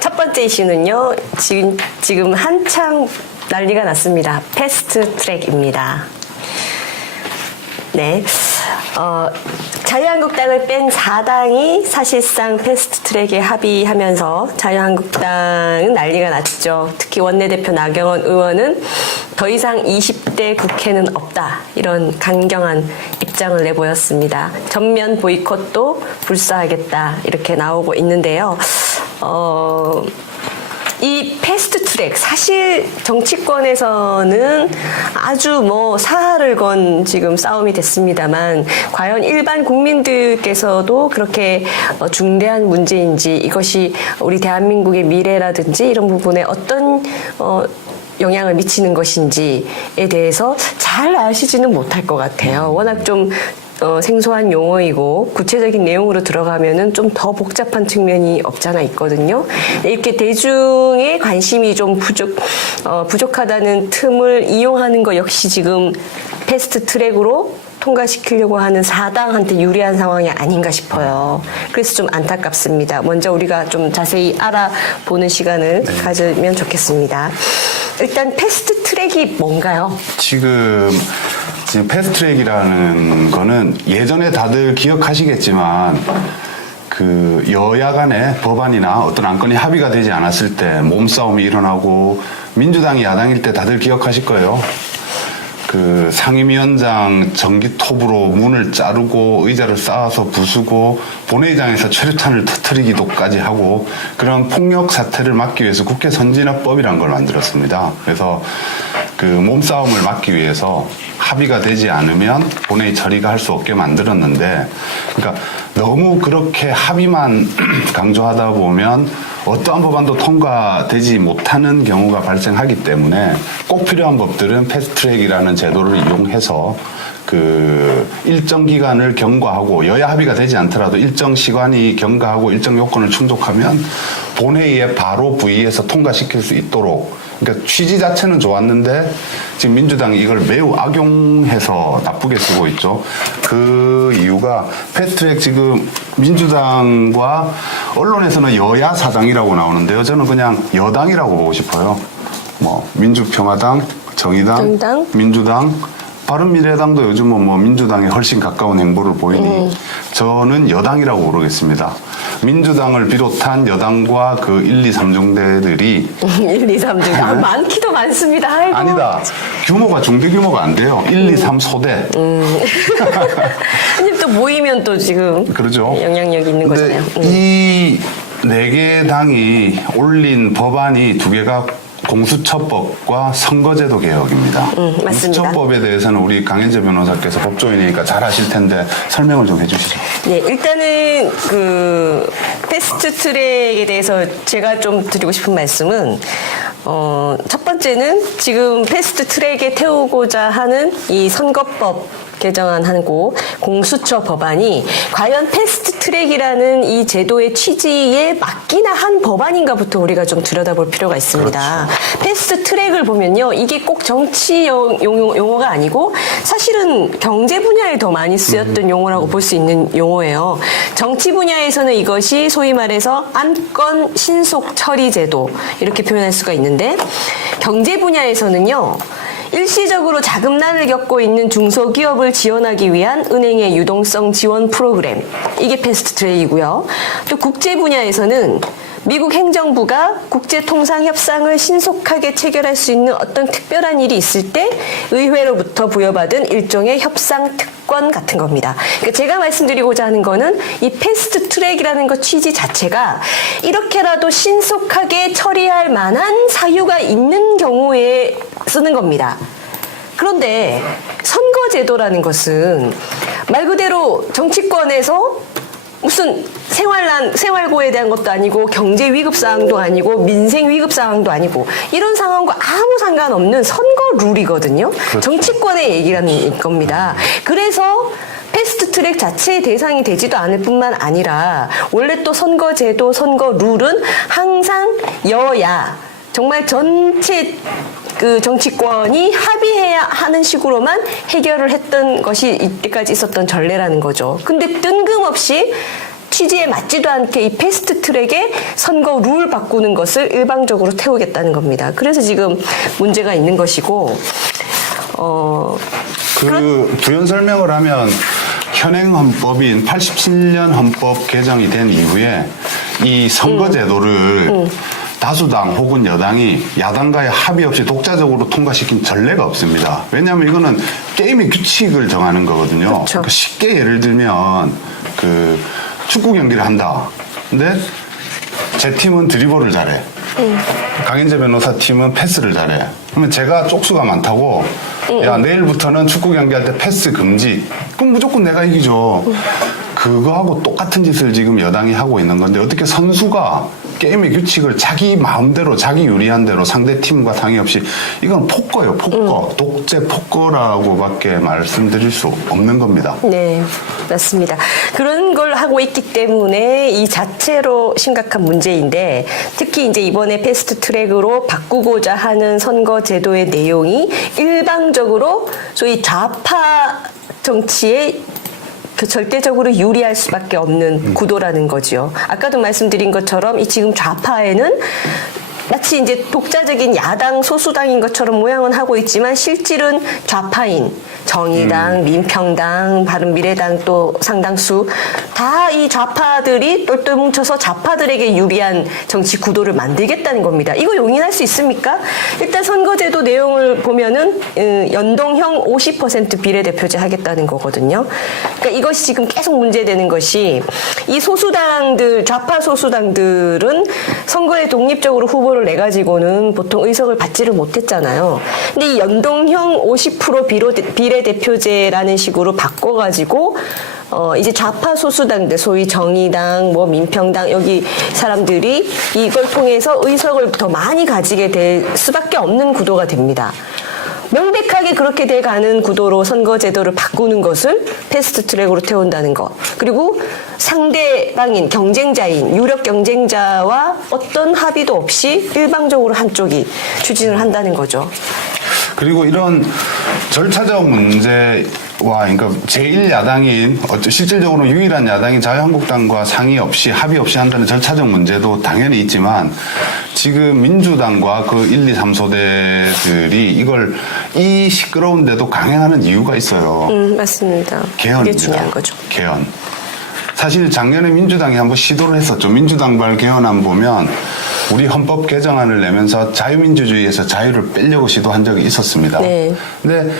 첫 번째 이슈는요, 지금 한창 난리가 났습니다. 패스트 트랙입니다. 네. 자유한국당을 뺀 4당이 사실상 패스트 트랙에 합의하면서 자유한국당은 난리가 났죠. 특히 원내대표 나경원 의원은 더 이상 20대 국회는 없다. 이런 강경한 입장을 내보였습니다. 전면 보이콧도 불사하겠다. 이렇게 나오고 있는데요. 이 패스트 트랙, 사실 정치권에서는 아주 사활을 건 지금 싸움이 됐습니다만, 과연 일반 국민들께서도 그렇게 중대한 문제인지, 이것이 우리 대한민국의 미래라든지 이런 부분에 어떤 영향을 미치는 것인지에 대해서 잘 아시지는 못할 것 같아요. 워낙 좀 생소한 용어이고 구체적인 내용으로 들어가면은 좀 더 복잡한 측면이 없잖아 있거든요. 이렇게 대중의 관심이 좀 부족하다는 틈을 이용하는 것 역시 지금 패스트 트랙으로 통과시키려고 하는 4당한테 유리한 상황이 아닌가 싶어요. 그래서 좀 안타깝습니다. 먼저 우리가 좀 자세히 알아보는 시간을 가지면 좋겠습니다. 일단 패스트 트랙이 뭔가요? 지금 패스트트랙이라는 거는 예전에 다들 기억하시겠지만 그 여야 간의 법안이나 어떤 안건이 합의가 되지 않았을 때 몸싸움이 일어나고 민주당이 야당일 때 다들 기억하실 거예요. 그 상임위원장 전기톱으로 문을 자르고 의자를 쌓아서 부수고 본회의장에서 최루탄을 터뜨리기도까지 하고 그런 폭력 사태를 막기 위해서 국회 선진화법이라는 걸 만들었습니다. 그래서 그 몸싸움을 막기 위해서 합의가 되지 않으면 본회의 처리가 할 수 없게 만들었는데, 그러니까 너무 그렇게 합의만 강조하다 보면 어떠한 법안도 통과되지 못하는 경우가 발생하기 때문에 꼭 필요한 법들은 패스트트랙이라는 제도를 이용해서 그 일정 기간을 경과하고 여야 합의가 되지 않더라도 일정 시간이 경과하고 일정 요건을 충족하면 본회의에 바로 부의해서 통과시킬 수 있도록, 그러니까 취지 자체는 좋았는데 지금 민주당이 이걸 매우 악용해서 나쁘게 쓰고 있죠. 그 이유가 패스트트랙 지금 민주당과 언론에서는 여야 사당이라고 나오는데요. 저는 그냥 여당이라고 보고 싶어요. 민주평화당, 정의당, 민주당, 바른미래당도 요즘은 민주당에 훨씬 가까운 행보를 보이니 저는 여당이라고 부르겠습니다. 민주당을 비롯한 여당과 그 1, 2, 3중대들이 1, 2, 3중대 많기도 많습니다. 아이고. 아니다. 규모가 중대 규모가 안 돼요. 1, 2, 3 소대. 아니 또 모이면 또 지금 그러죠. 영향력이 있는 거잖아요. 이 4개 당이 올린 법안이 2개가 공수처법과 선거제도 개혁입니다. 맞습니다. 공수처법에 대해서는 우리 강혜재 변호사께서 법조인이니까 잘 아실 텐데 설명을 좀 해주시죠. 네, 일단은 그 패스트 트랙에 대해서 제가 좀 드리고 싶은 말씀은 첫 번째는 지금 패스트 트랙에 태우고자 하는 이 선거법 개정안하고 공수처 법안이 과연 패스트 트랙이라는 이 제도의 취지에 맞기나 한 법안인가부터 우리가 좀 들여다볼 필요가 있습니다. 그렇죠. 패스트 트랙을 보면요, 이게 꼭 정치 용어가 아니고 사실은 경제 분야에 더 많이 쓰였던 용어라고 볼 수 있는 용어예요. 정치 분야에서는 이것이 소위 말해서 안건 신속 처리 제도 이렇게 표현할 수가 있는데, 경제 분야에서는요, 일시적으로 자금난을 겪고 있는 중소기업을 지원하기 위한 은행의 유동성 지원 프로그램, 이게 패스트 트랙이고요. 또 국제 분야에서는 미국 행정부가 국제통상 협상을 신속하게 체결할 수 있는 어떤 특별한 일이 있을 때 의회로부터 부여받은 일종의 협상 특권 같은 겁니다. 그러니까 제가 말씀드리고자 하는 거는 이 패스트 트랙이라는 것 취지 자체가 이렇게라도 신속하게 처리할 만한 사유가 있는 경우에 쓰는 겁니다. 그런데 선거제도라는 것은 말 그대로 정치권에서 무슨 생활고에 대한 것도 아니고 경제 위급 상황도 아니고 민생 위급 상황도 아니고 이런 상황과 아무 상관없는 선거 룰이거든요. 그렇죠. 정치권의 얘기라는 겁니다. 그래서 패스트 트랙 자체의 대상이 되지도 않을 뿐만 아니라 원래 또 선거제도, 선거 룰은 항상 여야 정말 전체 그 정치권이 합의해야 하는 식으로만 해결을 했던 것이 이때까지 있었던 전례라는 거죠. 근데 뜬금없이 취지에 맞지도 않게 이 패스트 트랙에 선거 룰 바꾸는 것을 일방적으로 태우겠다는 겁니다. 그래서 지금 문제가 있는 것이고, 부연 설명을 하면 현행 헌법인 87년 헌법 개정이 된 이후에 이 선거제도를 다수당 혹은 여당이 야당과의 합의 없이 독자적으로 통과시킨 전례가 없습니다. 왜냐하면 이거는 게임의 규칙을 정하는 거거든요. 그렇죠. 그러니까 쉽게 예를 들면 그 축구 경기를 한다. 근데 제 팀은 드리블을 잘해. 강인재 변호사 팀은 패스를 잘해. 그러면 제가 쪽수가 많다고 야 내일부터는 축구 경기할 때 패스 금지. 그럼 무조건 내가 이기죠. 그거하고 똑같은 짓을 지금 여당이 하고 있는 건데 어떻게 선수가 게임의 규칙을 자기 마음대로 자기 유리한 대로 상대 팀과 상의 없이 이건 폭거예요. 폭거. 독재 폭거라고밖에 말씀드릴 수 없는 겁니다. 네, 맞습니다. 그런 걸 하고 있기 때문에 이 자체로 심각한 문제인데 특히 이제 이번에 패스트 트랙으로 바꾸고자 하는 선거 제도의 내용이 일방적으로 소위 좌파 정치에 그 절대적으로 유리할 수밖에 없는 구도라는 거죠. 아까도 말씀드린 것처럼 이 지금 좌파에는 마치 이제 독자적인 야당 소수당인 것처럼 모양은 하고 있지만 실질은 좌파인 정의당, 민평당, 바른미래당 또 상당수 다 이 좌파들이 똘똘 뭉쳐서 좌파들에게 유리한 정치 구도를 만들겠다는 겁니다. 이거 용인할 수 있습니까? 일단 선거제도 내용을 보면은 연동형 50% 비례대표제 하겠다는 거거든요. 그러니까 이것이 지금 계속 문제되는 것이 이 소수당들, 좌파 소수당들은 선거에 독립적으로 후보를 내 가지고는 보통 의석을 받지를 못했잖아요. 근데 이 연동형 50% 비례대표제라는 식으로 바꿔가지고 이제 좌파 소수당들, 소위 정의당, 뭐 민평당 여기 사람들이 이걸 통해서 의석을 더 많이 가지게 될 수밖에 없는 구도가 됩니다. 명백하게 그렇게 돼가는 구도로 선거제도를 바꾸는 것을 패스트 트랙으로 태운다는 것. 그리고 상대방인, 경쟁자인, 유력 경쟁자와 어떤 합의도 없이 일방적으로 한쪽이 추진을 한다는 거죠. 그리고 이런 절차적 문제와 그러니까 제1야당인 실질적으로 유일한 야당인 자유한국당과 상의 없이 합의 없이 한다는 절차적 문제도 당연히 있지만 지금 민주당과 그 1, 2, 3소대들이 이걸 이 시끄러운데도 강행하는 이유가 있어요. 맞습니다. 개헌입니다. 그게 중요한 거죠. 개헌. 사실 작년에 민주당이 한번 시도를 했었죠. 민주당발 개헌안 보면 우리 헌법 개정안을 내면서 자유민주주의에서 자유를 빼려고 시도한 적이 있었습니다. 네. 근데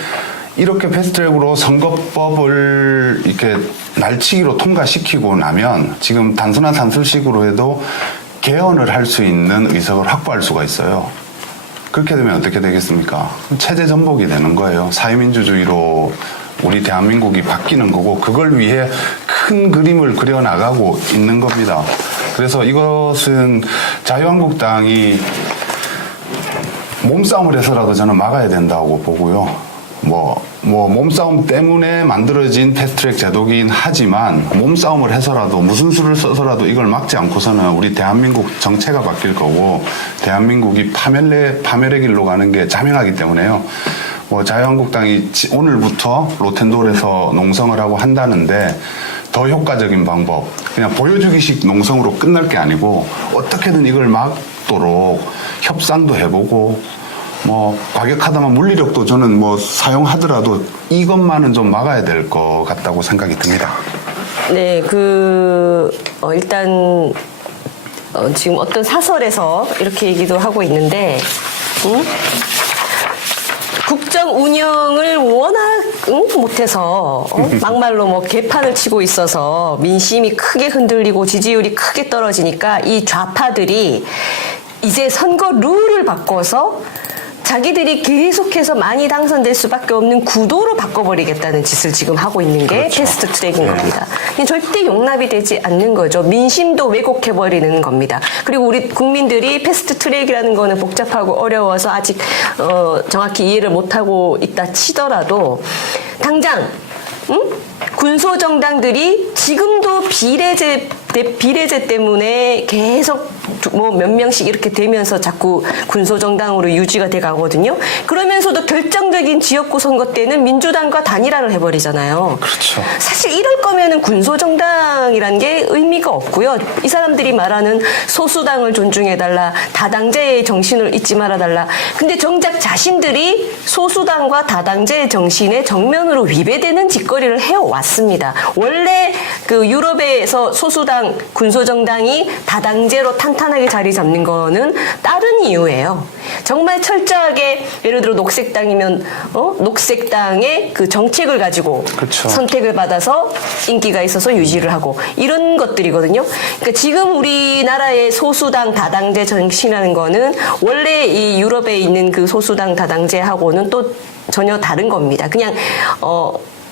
이렇게 패스트트랙으로 선거법을 이렇게 날치기로 통과시키고 나면 지금 단순한 산술식으로 해도 개헌을 할 수 있는 의석을 확보할 수가 있어요. 그렇게 되면 어떻게 되겠습니까? 체제 전복이 되는 거예요. 사회민주주의로 우리 대한민국이 바뀌는 거고 그걸 위해 큰 그림을 그려나가고 있는 겁니다. 그래서 이것은 자유한국당이 몸싸움을 해서라도 저는 막아야 된다고 보고요. 몸싸움 때문에 만들어진 패스트트랙 제도긴 하지만 몸싸움을 해서라도 무슨 수를 써서라도 이걸 막지 않고서는 우리 대한민국 정체가 바뀔 거고 대한민국이 파멸의 길로 가는 게 자명하기 때문에요. 자유한국당이 오늘부터 로텐돌에서 농성을 하고 한다는데 더 효과적인 방법, 그냥 보여주기식 농성으로 끝날 게 아니고 어떻게든 이걸 막도록 협상도 해보고 과격하다만 물리력도 저는 사용하더라도 이것만은 좀 막아야 될 것 같다고 생각이 듭니다. 네, 일단 지금 어떤 사설에서 이렇게 얘기도 하고 있는데, 국정 운영을 워낙 못해서 막말로 개판을 치고 있어서 민심이 크게 흔들리고 지지율이 크게 떨어지니까 이 좌파들이 이제 선거 룰을 바꿔서 자기들이 계속해서 많이 당선될 수밖에 없는 구도로 바꿔버리겠다는 짓을 지금 하고 있는 게 그렇죠. 패스트 트랙인 겁니다. 절대 용납이 되지 않는 거죠. 민심도 왜곡해버리는 겁니다. 그리고 우리 국민들이 패스트 트랙이라는 거는 복잡하고 어려워서 아직 정확히 이해를 못하고 있다 치더라도 당장 군소정당들이 지금도 비례제 비례제 때문에 계속 뭐 몇 명씩 이렇게 되면서 자꾸 군소정당으로 유지가 돼 가거든요. 그러면서도 결정적인 지역구 선거 때는 민주당과 단일화를 해버리잖아요. 그렇죠. 사실 이럴 거면은 군소정당이란 게 의미가 없고요. 이 사람들이 말하는 소수당을 존중해달라, 다당제의 정신을 잊지 말아달라. 근데 정작 자신들이 소수당과 다당제의 정신에 정면으로 위배되는 짓거리를 해왔습니다. 원래 그 유럽에서 소수당, 군소정당이 다당제로 탄탄하게 자리 잡는 거는 다른 이유예요. 정말 철저하게 예를 들어 녹색당이면 녹색당의 그 정책을 가지고 그쵸. 선택을 받아서 인기가 있어서 유지를 하고 이런 것들이거든요. 그러니까 지금 우리나라의 소수당 다당제 정신이라는 거는 원래 이 유럽에 있는 그 소수당 다당제하고는 또 전혀 다른 겁니다. 그냥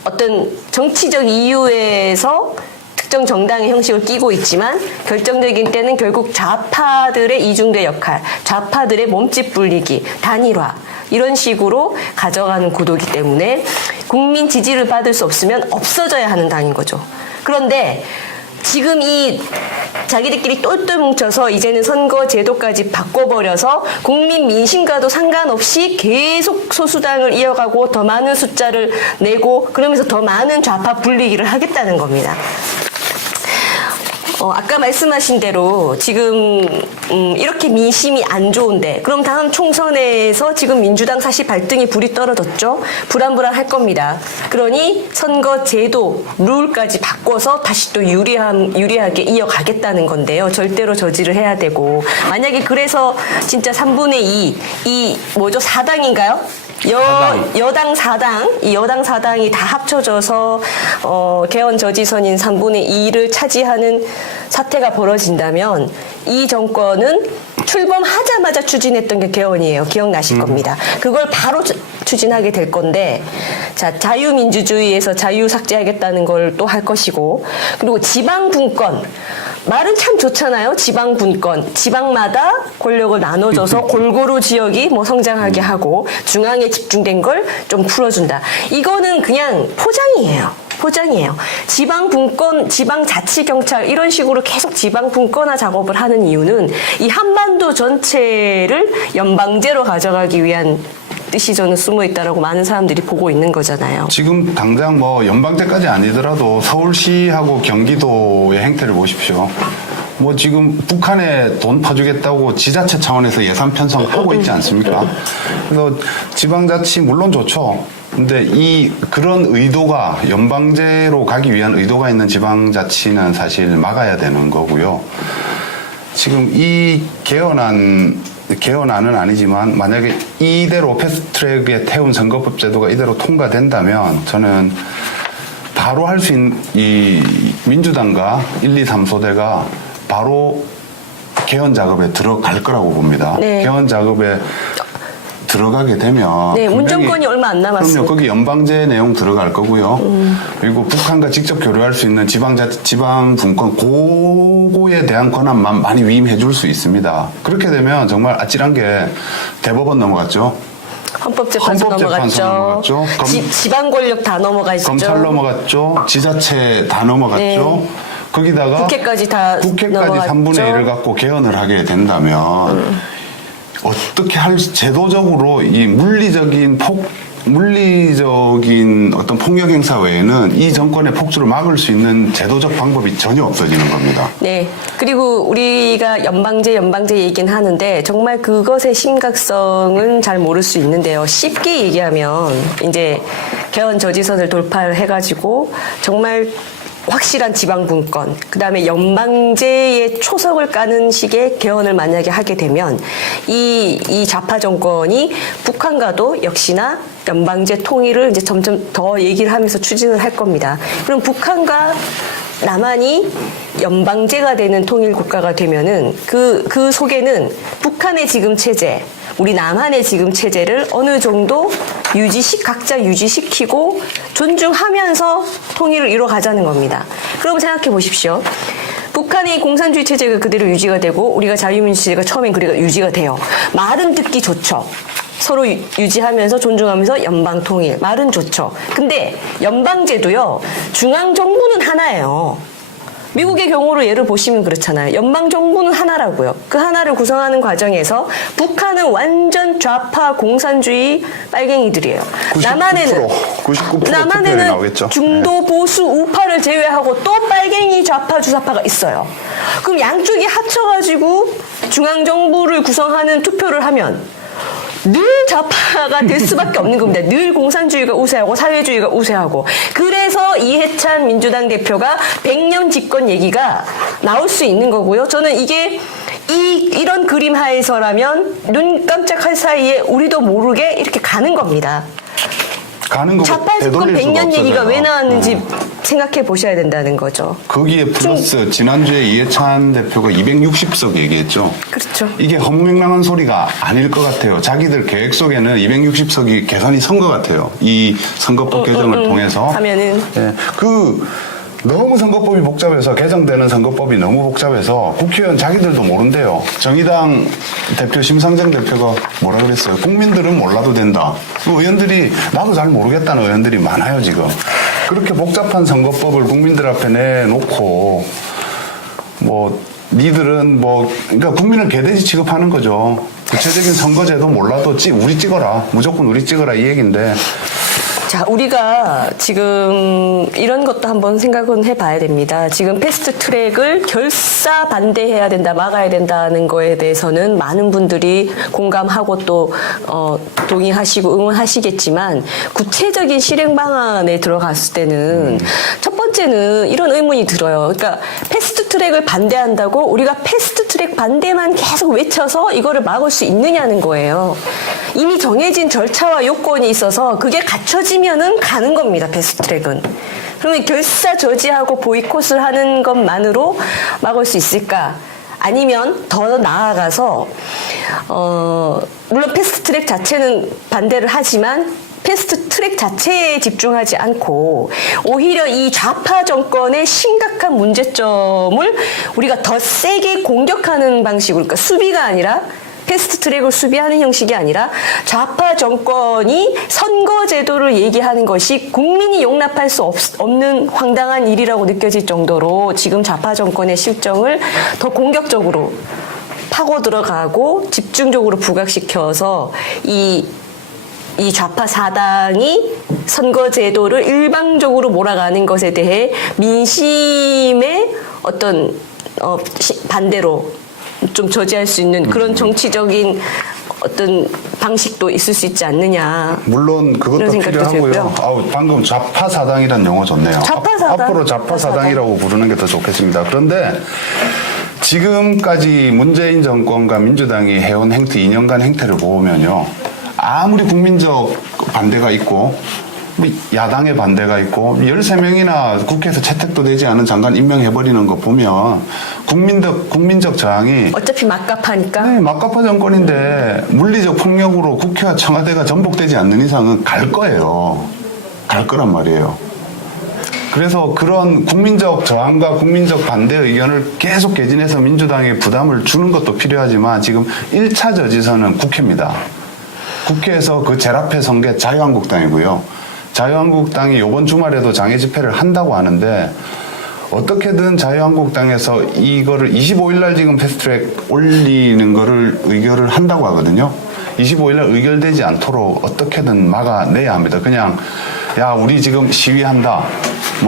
어떤 정치적 이유에서 특정 정당의 형식을 띠고 있지만 결정적인 때는 결국 좌파들의 이중대 역할, 좌파들의 몸집 불리기, 단일화 이런 식으로 가져가는 구도이기 때문에 국민 지지를 받을 수 없으면 없어져야 하는 당인 거죠. 그런데 지금 이 자기들끼리 똘똘 뭉쳐서 이제는 선거 제도까지 바꿔버려서 국민 민심과도 상관없이 계속 소수당을 이어가고 더 많은 숫자를 내고 그러면서 더 많은 좌파 불리기를 하겠다는 겁니다. 아까 말씀하신 대로 지금 이렇게 민심이 안 좋은데 그럼 다음 총선에서 지금 민주당 사실 발등에 불이 떨어졌죠. 불안불안할 겁니다. 그러니 선거 제도 룰까지 바꿔서 다시 또 유리하게 이어가겠다는 건데요. 절대로 저지를 해야 되고 만약에 그래서 진짜 3분의 2 이 뭐죠 4당인가요? 여당 4당, 이 여당 4당이 다 합쳐져서 개헌 저지선인 3분의 2를 차지하는 사태가 벌어진다면 이 정권은 출범하자마자 추진했던 게 개헌이에요. 기억나실 겁니다. 그걸 바로 추진하게 될 건데 자 자유민주주의에서 자유 삭제하겠다는 걸 또 할 것이고 그리고 지방분권 말은 참 좋잖아요. 지방분권. 지방마다 권력을 나눠줘서 골고루 지역이 뭐 성장하게 하고 중앙에 집중된 걸 좀 풀어준다. 이거는 그냥 포장이에요. 지방분권, 지방자치경찰 이런 식으로 계속 지방분권화 작업을 하는 이유는 이 한반도 전체를 연방제로 가져가기 위한 뜻이 저는 숨어 있다라고 많은 사람들이 보고 있는 거잖아요. 지금 당장 뭐 연방제까지 아니더라도 서울시하고 경기도의 행태를 보십시오. 뭐 지금 북한에 돈 퍼주겠다고 지자체 차원에서 예산 편성하고 있지 않습니까? 그래서 지방자치 물론 좋죠. 근데 그런 의도가 연방제로 가기 위한 의도가 있는 지방자치는 사실 막아야 되는 거고요. 지금 이 개헌안은 아니지만 만약에 이대로 패스트트랙에 태운 선거법 제도가 이대로 통과된다면 저는 바로 할 수 있는 이 민주당과 1, 2, 3소대가 바로 개헌 작업에 들어갈 거라고 봅니다. 네. 개헌 작업에 들어가게 되면 네, 운정권이 얼마 안 남았어요. 그럼요. 거기 연방제 내용 들어갈 거고요. 그리고 북한과 직접 교류할 수 있는 지방분권 그거에 대한 권한만 많이 위임해 줄 수 있습니다. 그렇게 되면 정말 아찔한 게 대법원 넘어갔죠. 헌법재판소 넘어갔죠. 지방 권력 다 넘어갔죠. 검찰 넘어갔죠. 지자체 다 넘어갔죠. 네. 거기다가 국회까지 다 넘어갔죠. 3분의 1을 갖고 개헌을 하게 된다면 어떻게 제도적으로 이 물리적인 어떤 폭력 행사 외에는 이 정권의 폭주를 막을 수 있는 제도적 방법이 전혀 없어지는 겁니다. 네. 그리고 우리가 연방제 얘기는 하는데 정말 그것의 심각성은 잘 모를 수 있는데요. 쉽게 얘기하면 이제 개헌 저지선을 돌파를 해가지고 정말 확실한 지방분권, 그 다음에 연방제의 초석을 까는 식의 개헌을 만약에 하게 되면 이 좌파 정권이 북한과도 역시나 연방제 통일을 이제 점점 더 얘기를 하면서 추진을 할 겁니다. 그럼 북한과 남한이 연방제가 되는 통일 국가가 되면은 그 속에는 북한의 지금 체제, 우리 남한의 지금 체제를 어느 정도 각자 유지시키고 존중하면서 통일을 이뤄가자는 겁니다. 그럼 생각해 보십시오. 북한의 공산주의 체제가 그대로 유지가 되고 우리가 자유민주주의가 처음엔 그래가 유지가 돼요. 말은 듣기 좋죠. 서로 유지하면서 존중하면서 연방 통일. 말은 좋죠. 근데 연방제도요. 중앙 정부는 하나예요. 미국의 경우로 예를 보시면 그렇잖아요. 연방정부는 하나라고요. 그 하나를 구성하는 과정에서 북한은 완전 좌파 공산주의 빨갱이들이에요. 99% 남한에는 나오겠죠. 중도 보수 우파를 제외하고 또 빨갱이 좌파 주사파가 있어요. 그럼 양쪽이 합쳐가지고 중앙정부를 구성하는 투표를 하면 늘 좌파가 될 수밖에 없는 겁니다. 늘 공산주의가 우세하고 사회주의가 우세하고. 그래서 이해찬 민주당 대표가 100년 집권 얘기가 나올 수 있는 거고요. 저는 이게 이런 그림 하에서라면 눈 깜짝할 사이에 우리도 모르게 이렇게 가는 겁니다. 가는 거 좌파 집권 100년 얘기가 왜 나왔는지 생각해 보셔야 된다는 거죠. 거기에 플러스 지난주에 이해찬 대표가 260석 얘기했죠. 그렇죠. 이게 허무맹랑한 소리가 아닐 것 같아요. 자기들 계획 속에는 260석이 개선이 선 것 같아요. 이 선거법 개정을 통해서. 하면은. 예, 너무 선거법이 복잡해서 개정되는 선거법이 너무 복잡해서 국회의원 자기들도 모른대요. 정의당 대표 심상정 대표가 뭐라 그랬어요? 국민들은 몰라도 된다. 의원들이 나도 잘 모르겠다는 의원들이 많아요 지금. 그렇게 복잡한 선거법을 국민들 앞에 내놓고 니들은 그러니까 국민을 개돼지 취급하는 거죠. 구체적인 선거제도 몰라도 우리 찍어라. 무조건 우리 찍어라 이 얘기인데. 자, 우리가 지금 이런 것도 한번 생각은 해봐야 됩니다. 지금 패스트 트랙을 결사 반대해야 된다, 막아야 된다는 거에 대해서는 많은 분들이 공감하고 또 동의하시고 응원하시겠지만 구체적인 실행 방안에 들어갔을 때는 첫 번째는 이런 의문이 들어요. 그러니까 패스트 트랙을 반대한다고 우리가 패스트 트랙 반대만 계속 외쳐서 이거를 막을 수 있느냐는 거예요. 이미 정해진 절차와 요건이 있어서 그게 갖춰지면은 가는 겁니다. 패스트트랙은. 그러면 결사 저지하고 보이콧을 하는 것만으로 막을 수 있을까? 아니면 더 나아가서 물론 패스트트랙 자체는 반대를 하지만 패스트트랙 자체에 집중하지 않고 오히려 이 좌파 정권의 심각한 문제점을 우리가 더 세게 공격하는 방식으로, 그러니까 수비가 아니라 패스트트랙을 수비하는 형식이 아니라 좌파 정권이 선거제도를 얘기하는 것이 국민이 용납할 수 없는 황당한 일이라고 느껴질 정도로 지금 좌파 정권의 실정을 더 공격적으로 파고 들어가고 집중적으로 부각시켜서 이 좌파 사당이 선거제도를 일방적으로 몰아가는 것에 대해 민심의 어떤 반대로 좀 저지할 수 있는 그런 정치적인 어떤 방식도 있을 수 있지 않느냐. 물론 그것도 필요하고요. 방금 좌파 사당이란 용어 좋네요. 좌파 사당. 앞으로 좌파 사당이라고 부르는 게 더 좋겠습니다. 그런데 지금까지 문재인 정권과 민주당이 해온 행태, 2년간 행태를 보면요. 아무리 국민적 반대가 있고 야당의 반대가 있고 13명이나 국회에서 채택도 되지 않은 장관 임명해버리는 거 보면 국민적 저항이 어차피 막갑하니까. 네, 막가파 정권인데 물리적 폭력으로 국회와 청와대가 전복되지 않는 이상은 갈 거예요. 갈 거란 말이에요. 그래서 그런 국민적 저항과 국민적 반대 의견을 계속 개진해서 민주당에 부담을 주는 것도 필요하지만 지금 1차 저지선은 국회입니다. 국회에서 그 제일 앞에 선 게 자유한국당이고요. 자유한국당이 이번 주말에도 장애 집회를 한다고 하는데 어떻게든 자유한국당에서 이거를 25일 날 지금 패스트트랙 올리는 거를 의결을 한다고 하거든요. 25일 날 의결되지 않도록 어떻게든 막아내야 합니다. 그냥 우리 지금 시위한다,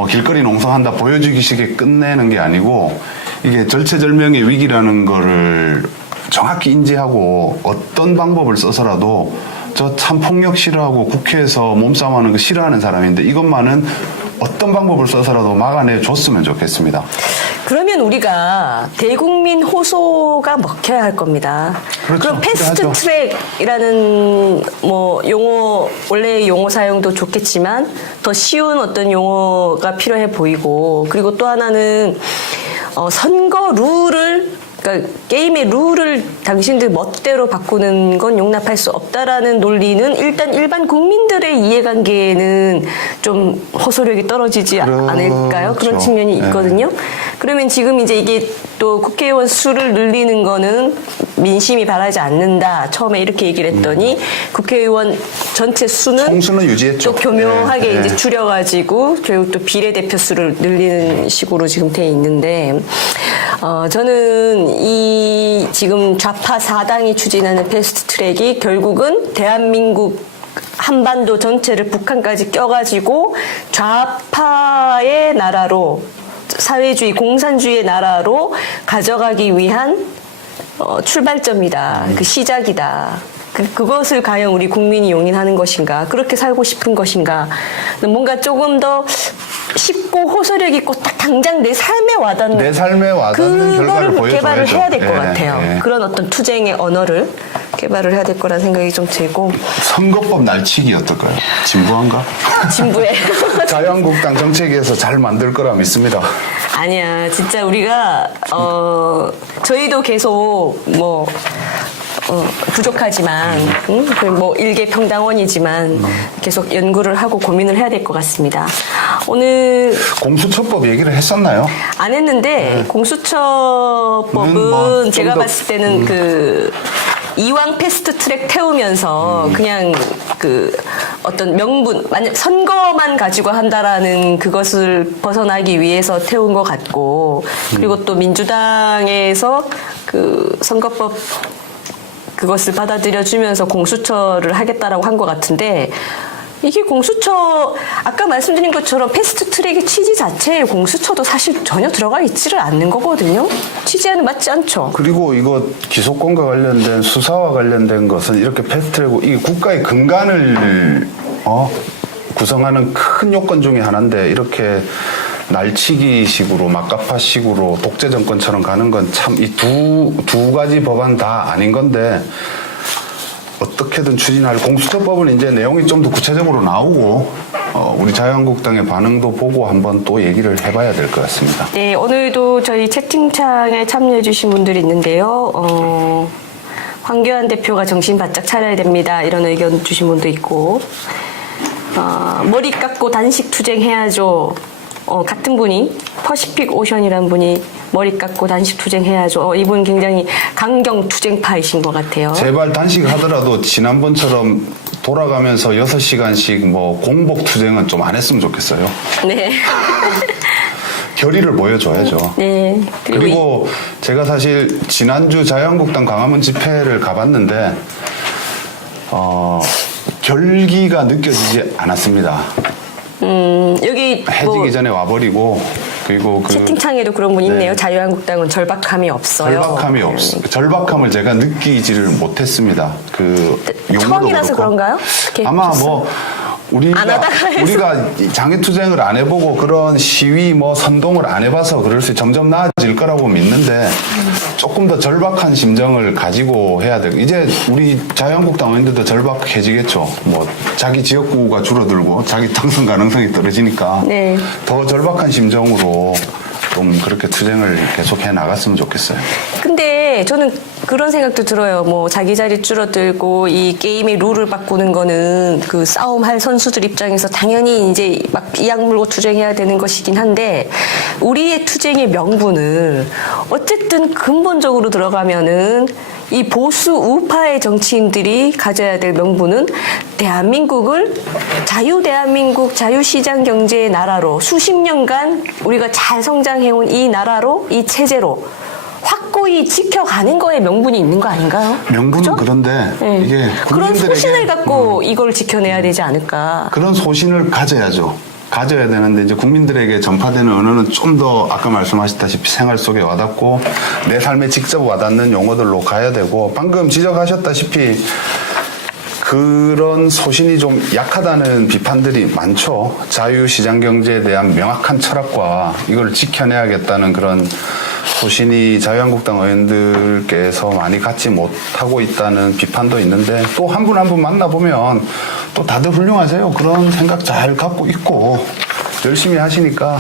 길거리 농성한다 보여주기식에 끝내는 게 아니고 이게 절체절명의 위기라는 거를 정확히 인지하고 어떤 방법을 써서라도 저 참 폭력 싫어하고 국회에서 몸싸움하는 거 싫어하는 사람인데 이것만은 어떤 방법을 써서라도 막아내 줬으면 좋겠습니다. 그러면 우리가 대국민 호소가 먹혀야 할 겁니다. 그렇죠. 그럼 패스트트랙이라는 용어, 원래의 용어 사용도 좋겠지만 더 쉬운 어떤 용어가 필요해 보이고, 그리고 또 하나는 선거 룰을, 그러니까 게임의 룰을 당신들 멋대로 바꾸는 건 용납할 수 없다라는 논리는 일단 일반 국민들의 이해관계에는 좀 호소력이 떨어지지 않을까요? 그런 측면이 있거든요. 네. 그러면 지금 이제 이게 또 국회의원 수를 늘리는 거는 민심이 바라지 않는다. 처음에 이렇게 얘기를 했더니 국회의원 전체 수는 총수는 유지했죠. 또 교묘하게 네, 네. 이제 줄여가지고 결국 또 비례대표 수를 늘리는 식으로 지금 돼 있는데 저는 이 지금 좌파 4당이 추진하는 패스트트랙이 결국은 대한민국 한반도 전체를 북한까지 껴가지고 좌파의 나라로 사회주의 공산주의의 나라로 가져가기 위한 출발점이다. 그 시작이다. 그것을 과연 우리 국민이 용인하는 것인가? 그렇게 살고 싶은 것인가? 뭔가 조금 더 쉽고 호소력 있고 딱 당장 내 삶에 와닿는 내 삶에 와닿는 결과를 그거를 보여줘야죠. 개발을 해야 될 것 예, 같아요. 예. 그런 어떤 투쟁의 언어를 개발을 해야 될 거라는 생각이 좀 들고 선거법 날치기 어떨까요? 진부한가? 진부해. 자유한국당 정책위에서 잘 만들 거라 믿습니다. 아니야, 진짜 우리가 저희도 계속 뭐 부족하지만 뭐 일개평당원이지만 계속 연구를 하고 고민을 해야 될 것 같습니다. 오늘 공수처법 얘기를 했었나요? 안 했는데 공수처법은 뭐좀 제가 더, 봤을 때는 그 이왕 패스트트랙 태우면서 그냥 그 어떤 명분 만약 선거만 가지고 한다라는 그것을 벗어나기 위해서 태운 것 같고 그리고 또 민주당에서 그 선거법 그것을 받아들여주면서 공수처를 하겠다라고 한 것 같은데 이게 공수처 아까 말씀드린 것처럼 패스트트랙의 취지 자체에 공수처도 사실 전혀 들어가 있지를 않는 거거든요. 취지에는 맞지 않죠. 그리고 이거 기소권과 관련된 수사와 관련된 것은 이렇게 패스트트랙고 이 국가의 근간을 구성하는 큰 요건 중에 하나인데 이렇게 날치기식으로 막가파식으로 독재 정권처럼 가는 건 참 이 두 가지 법안 다 아닌 건데 어떻게든 추진할 공수처법은 이제 내용이 좀 더 구체적으로 나오고 우리 자유한국당의 반응도 보고 한번 또 얘기를 해봐야 될 것 같습니다. 네, 오늘도 저희 채팅창에 참여해주신 분들이 있는데요. 황교안 대표가 정신 바짝 차려야 됩니다. 이런 의견 주신 분도 있고 머리 깎고 단식 투쟁해야죠. 같은 분이 퍼시픽 오션이라는 분이 머리 깎고 단식 투쟁해야죠. 이분 굉장히 강경 투쟁파이신 것 같아요. 제발 단식 하더라도 지난번처럼 돌아가면서 6시간씩 뭐 공복 투쟁은 좀 안 했으면 좋겠어요. 네. 결의를 보여줘야죠. 네. 그리고 제가 사실 지난주 자유한국당 광화문 집회를 가봤는데 결기가 느껴지지 않았습니다. 여기 해지기 뭐 전에 와버리고 그리고 채팅창에도 그런 분 있네요. 네. 자유한국당은 절박함이 없어요. 절박함이 없어. 절박함을 제가 느끼지를 못했습니다. 그 용어도 처음이라서 그렇고. 그런가요? 아마 뭐 안 하다가 해서. 우리가 장애투쟁을 안 해보고 그런 시위 뭐 선동을 안 해봐서 그럴 수 점점 나아질 거라고 믿는데 조금 더 절박한 심정을 가지고 해야 돼. 이제 우리 자유한국당 의원들도 절박해지겠죠. 뭐 자기 지역구가 줄어들고 자기 당선 가능성이 떨어지니까 네. 더 절박한 심정으로 좀 그렇게 투쟁을 계속해 나갔으면 좋겠어요. 근데 저는 그런 생각도 들어요. 뭐 자기 자리 줄어들고 이 게임의 룰을 바꾸는 거는 그 싸움할 선수들 입장에서 당연히 이제 막 이악 물고 투쟁해야 되는 것이긴 한데 우리의 투쟁의 명분을 어쨌든 근본적으로 들어가면은 이 보수 우파의 정치인들이 가져야 될 명분은 대한민국을 대한민국 자유시장 경제의 나라로 수십 년간 우리가 잘 성장해온 이 나라로 이 체제로 확고히 지켜가는 거에 명분이 있는 거 아닌가요? 명분은 그죠? 그런데 네. 이게 그런 국민들에게 소신을 갖고 이걸 지켜내야 되지 않을까. 그런 소신을 가져야죠. 가져야 되는데 이제 국민들에게 전파되는 언어는 좀 더 아까 말씀하셨다시피 생활 속에 와닿고 내 삶에 직접 와닿는 용어들로 가야 되고 방금 지적하셨다시피 그런 소신이 좀 약하다는 비판들이 많죠. 자유시장 경제에 대한 명확한 철학과 이걸 지켜내야겠다는 그런 소신이 자유한국당 의원들께서 많이 갖지 못하고 있다는 비판도 있는데 또 한 분 한 분 만나보면 또 다들 훌륭하세요. 그런 생각 잘 갖고 있고 열심히 하시니까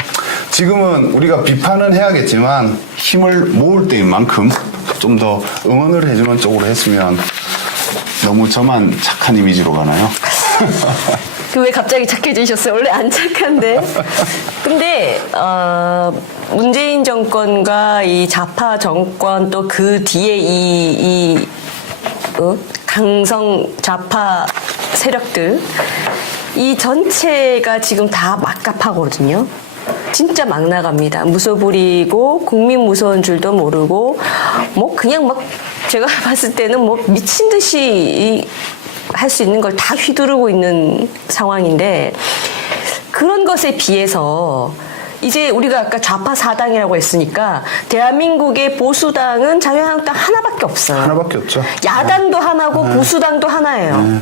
지금은 우리가 비판은 해야겠지만 힘을 모을 때인 만큼 좀 더 응원을 해주는 쪽으로 했으면 너무 저만 착한 이미지로 가나요? 왜 갑자기 착해지셨어요? 원래 안 착한데. 근데 문재인 정권과 이 좌파 정권 또 그 뒤에 강성 좌파 세력들 이 전체가 지금 다 막갑하거든요. 진짜 막 나갑니다. 무소불위고 국민 무서운 줄도 모르고 뭐 그냥 막 제가 봤을 때는 뭐 미친 듯이 할 수 있는 걸 다 휘두르고 있는 상황인데 그런 것에 비해서 이제 우리가 아까 좌파 사당이라고 했으니까 대한민국의 보수당은 자유한국당 하나밖에 없어요. 하나밖에 없죠. 야당도 하나고 보수당도 하나예요.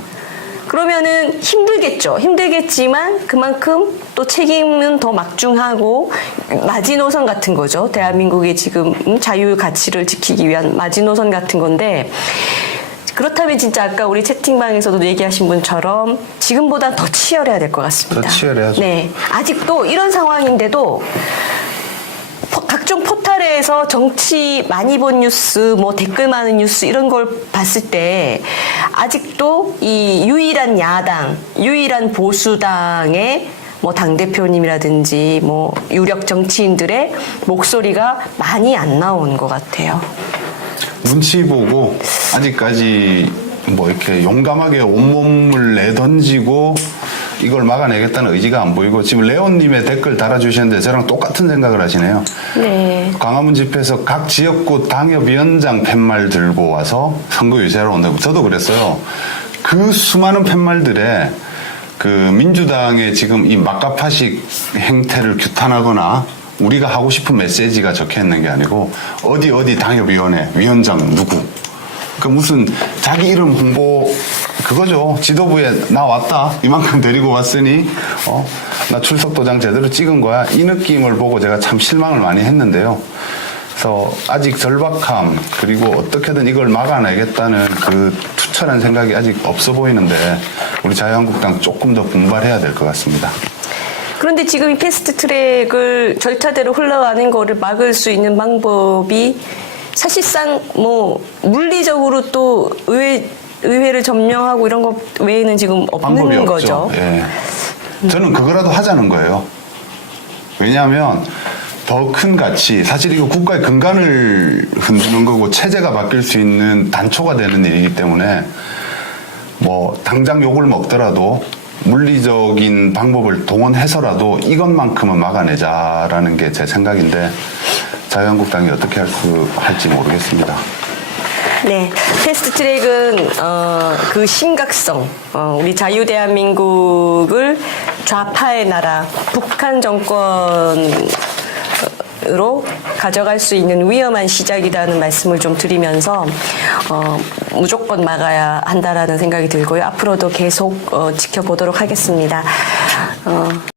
그러면은 힘들겠죠. 힘들겠지만 그만큼 또 책임은 더 막중하고 마지노선 같은 거죠. 대한민국의 지금 자유 가치를 지키기 위한 마지노선 같은 건데 그렇다면 진짜 아까 우리 채팅방에서도 얘기하신 분처럼 지금보다 더 치열해야 될 것 같습니다. 더 치열해야죠. 네. 아직도 이런 상황인데도 각종 포털에서 정치 많이 본 뉴스, 뭐 댓글 많은 뉴스 이런 걸 봤을 때 아직도 이 유일한 야당, 유일한 보수당의 뭐 당대표님이라든지 뭐 유력 정치인들의 목소리가 많이 안 나온 것 같아요. 눈치 보고 아직까지 뭐 이렇게 용감하게 온몸을 내던지고 이걸 막아내겠다는 의지가 안 보이고 지금 레온님의 댓글 달아주셨는데 저랑 똑같은 생각을 하시네요. 네. 광화문 집회에서 각 지역구 당협위원장 팻말 들고 와서 선거 유세하러 온다고 저도 그랬어요. 그 수많은 팻말들에 그 민주당의 지금 이 막가파식 행태를 규탄하거나 우리가 하고 싶은 메시지가 적혀 있는 게 아니고 어디 당협위원회 위원장 누구 그 무슨 자기 이름 홍보 그거죠. 지도부에 나 왔다 이만큼 데리고 왔으니 나 출석 도장 제대로 찍은 거야 이 느낌을 보고 제가 참 실망을 많이 했는데요. 그래서 아직 절박함 그리고 어떻게든 이걸 막아내겠다는 그 투철한 생각이 아직 없어 보이는데 우리 자유한국당 조금 더 분발해야 될 것 같습니다. 그런데 지금 이 패스트 트랙을 절차대로 흘러가는 거를 막을 수 있는 방법이 사실상 뭐 물리적으로 또 의회를 점령하고 이런 것 외에는 지금 방법이 없는 없죠. 거죠. 예. 저는 그거라도 하자는 거예요. 왜냐하면 더 큰 가치, 사실 이거 국가의 근간을 흔드는 거고 체제가 바뀔 수 있는 단초가 되는 일이기 때문에 뭐 당장 욕을 먹더라도 물리적인 방법을 동원해서라도 이것만큼은 막아내자라는 게 제 생각인데 자유한국당이 어떻게 할지 모르겠습니다. 네, 패스트 트랙은 그 심각성, 우리 자유대한민국을 좌파의 나라, 북한 정권으로 가져갈 수 있는 위험한 시작이라는 말씀을 좀 드리면서 무조건 막아야 한다라는 생각이 들고요. 앞으로도 계속 지켜보도록 하겠습니다.